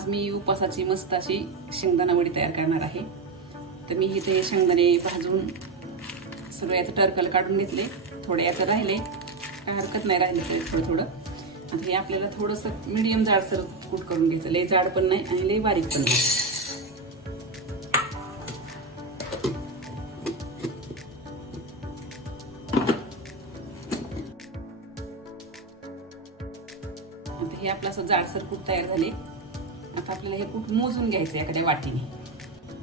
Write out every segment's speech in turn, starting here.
आज मी उपासाची मस्त अशी शेंगदाणा वडी तयार करणार आहे। तर मी इथे हे शेंगदाणे भाजून सर्व याचं टरकल काढून घेतले, थोडे याचं राहिले, काय हरकत नाही राहिले तरी थोडं थोडं। आणि हे आपल्याला थोडंसं मीडियम जाडसर कूट करून घ्यायचं, लय जाड पण नाही आणि लय बारीक पण नाही। आता हे आपलं असं जाडसर कूट तयार झाले। आता आपल्याला हे कूट मोजून घ्यायचं एखाद्या वाटीने।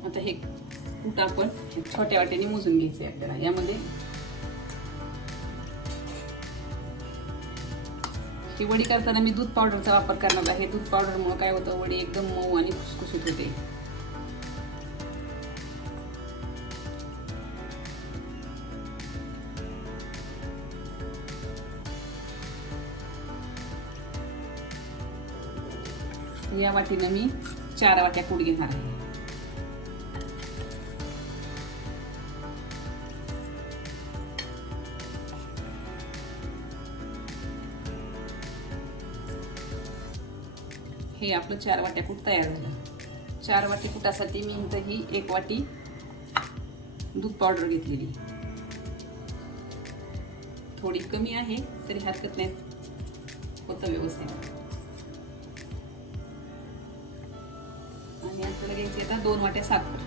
आता हे कूट आपण छोट्या वाटीने मोजून घ्यायचं आपल्याला। यामध्ये ही वडी करताना मी दूध पावडरचा वापर करणार आहे। दूध पावडरमुळे काय होतं, वडी एकदम मऊ आणि खुसखुशीत होते। या वाटीनं मी 4 वाट्या कूट घेणार आहे। हे आपलं 4 वाट्या कूट तयार झालं। 4 वाटी कुटासाठी मी इथं ही 1 वाटी दूध पावडर घेतलेली, थोडी कमी आहे तरी हरकत नाही, होतं व्यवस्थित। आणि आपल्याला घ्यायची आता 2 वाट्या साखर।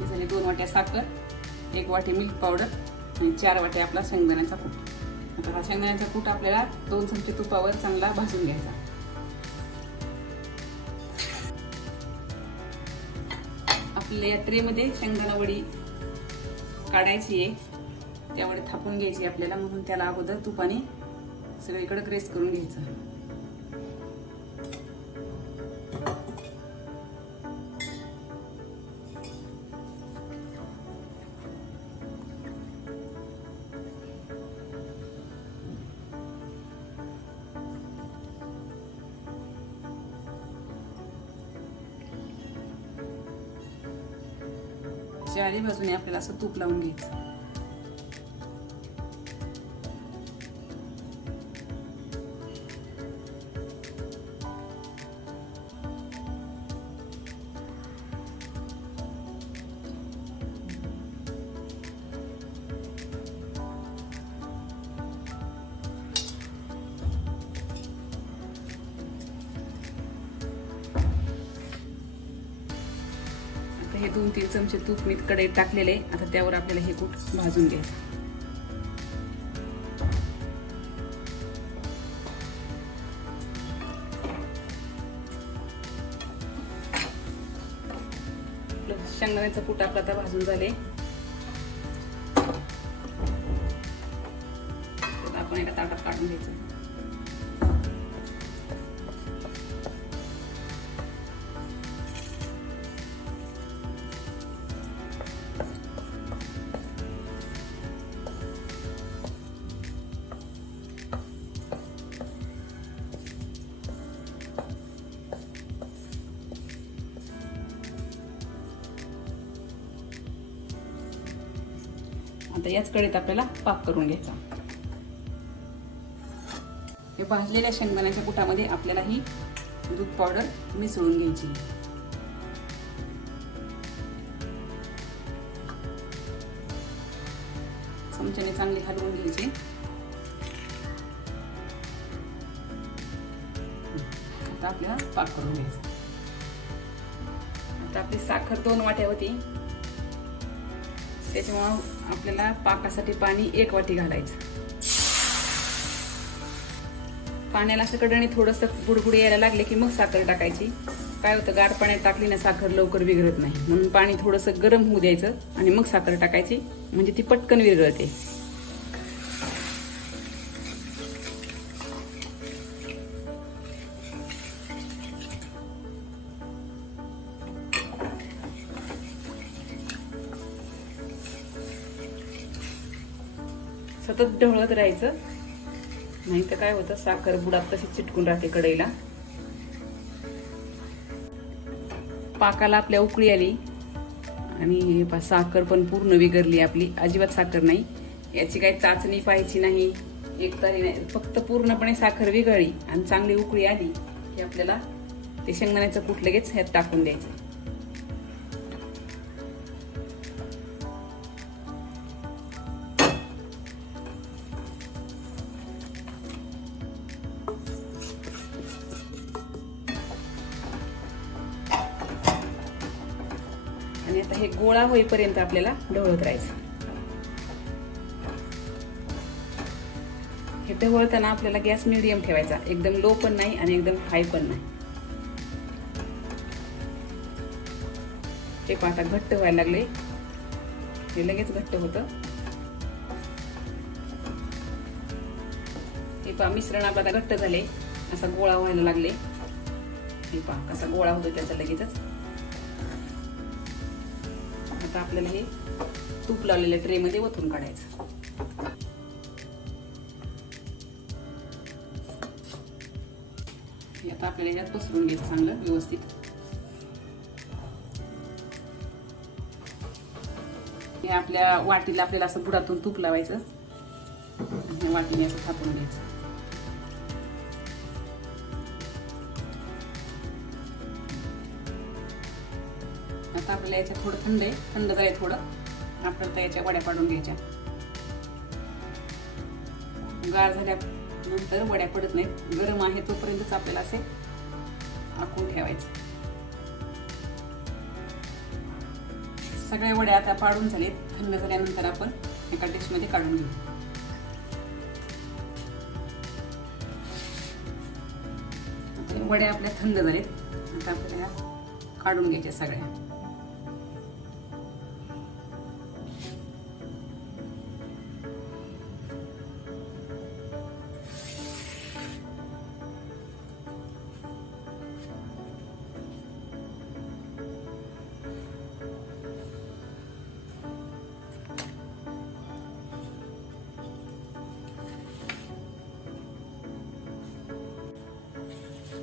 झाले 2 वाट्या साखर, 1 वाटी मिल्क पावडर आणि 4 वाटी आपला शेंगदाण्याचा कूट। आता हा शेंगदाण्याचा कूट आपल्याला 2 चमचे तुपावर चांगला भाजून घ्यायचा। आपल्या या ट्रेमध्ये शेंगदाणा वडी काढायची आहे, त्यावर थापून घ्यायची आपल्याला, म्हणून त्याला अगोदर तुपाने सगळीकडे ग्रेस करून घ्यायचं। चारी बाजूने आपल्याला असं तूप लावून घ्यायचं। हे 2-3 चमचे तूप मी कढईत टाकलेले, आता त्यावर आपल्याला हे कूट भाजून घ्यायचं। शेंगदाण्याचं कूट आपलं आता भाजून झाले, आपण एका ताटात काढून घ्यायचं। आता याच कढईत आपल्याला पाक करून घ्यायचा। हे भाजलेल्या शेंगदाण्याच्या कुटामध्ये आपल्याला ही दूध पावडर मिसळून घ्यायची। चमच्याने चांगली हलवून घ्यायची। आता आपल्याला पाक करून घ्यायचा। आता आपली साखर 2 वाट्या होती, त्याच्यामुळे आपल्याला पाकासाठी पाणी 1 वाटी घालायचं। पाण्याला असं कडणी थोडंसं बुडबुडी यायला लागले की मग साखर टाकायची। काय होतं, गार पाण्यात टाकली ना साखर लवकर विरघळत नाही, म्हणून पाणी थोडंसं गरम होऊ द्यायचं आणि मग साखर टाकायची, म्हणजे ती पटकन विरघळते। सतत ढवळत राहायचं नाही तर काय होतं, साखर बुडात तशी चिटकून राहते कढईला. पाकाला आपल्या उकळी आली आणि साखर पण पूर्ण विगरली आपली. अजिबात साखर नाही, याची काही चाचणी पाहायची नाही, एक तरी नाही, फक्त पूर्णपणे साखर विगळली आणि चांगली उकळी आली की आपल्याला ते शेंगदाण्याचं कूट लगेच ह्यात टाकून द्यायचं. आणि आता हे गोळा होईपर्यंत आपल्याला ढवळत राहायचं. हे ढवळताना आपल्याला गॅस मिडियम ठेवायचा, एकदम लो पण नाही आणि एकदम हाय पण नाही. हे आता घट्ट व्हायला लागले, हे लगेच घट्ट होतं. हे पहा मिश्रण आपलं आता घट्ट झाले, असा गोळा व्हायला लागले. हे पहा कसा गोळा होतो त्याचा लगेचच. आता आपल्याला हे तूप लावलेल्या ट्रे मध्ये ओतून काढायचं. आता आपल्याला यात पसरून घ्यायचं चांगलं व्यवस्थित. हे आपल्या वाटीला आपल्याला असं बुडातून तूप लावायचं, वाटीने असं थापून घ्यायचं. आता आपल्याला याच्यात थोडं थंड जाईल थोडं, आपल्याला याच्या वड्या पाडून घ्यायच्या. गार झाल्यानंतर वड्या पडत नाहीत, गरम आहे तोपर्यंतच आपल्याला असे आखून ठेवायचे. सगळ्या वड्या आता पाडून झालेत, थंड झाल्यानंतर आपण एका डिश मध्ये काढून घेऊ. वड्या आपल्या थंड झालेत, आता आपल्याला काढून घ्यायच्या सगळ्या.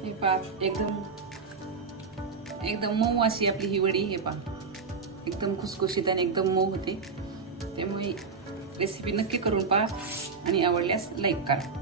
हे पहा एकदम मऊ अशी आपली ही वडी. हे पहा एकदम खुसखुशीत आणि एकदम मऊ होते. त्यामुळे रेसिपी नक्की करून पहा आणि आवडल्यास लाईक करा.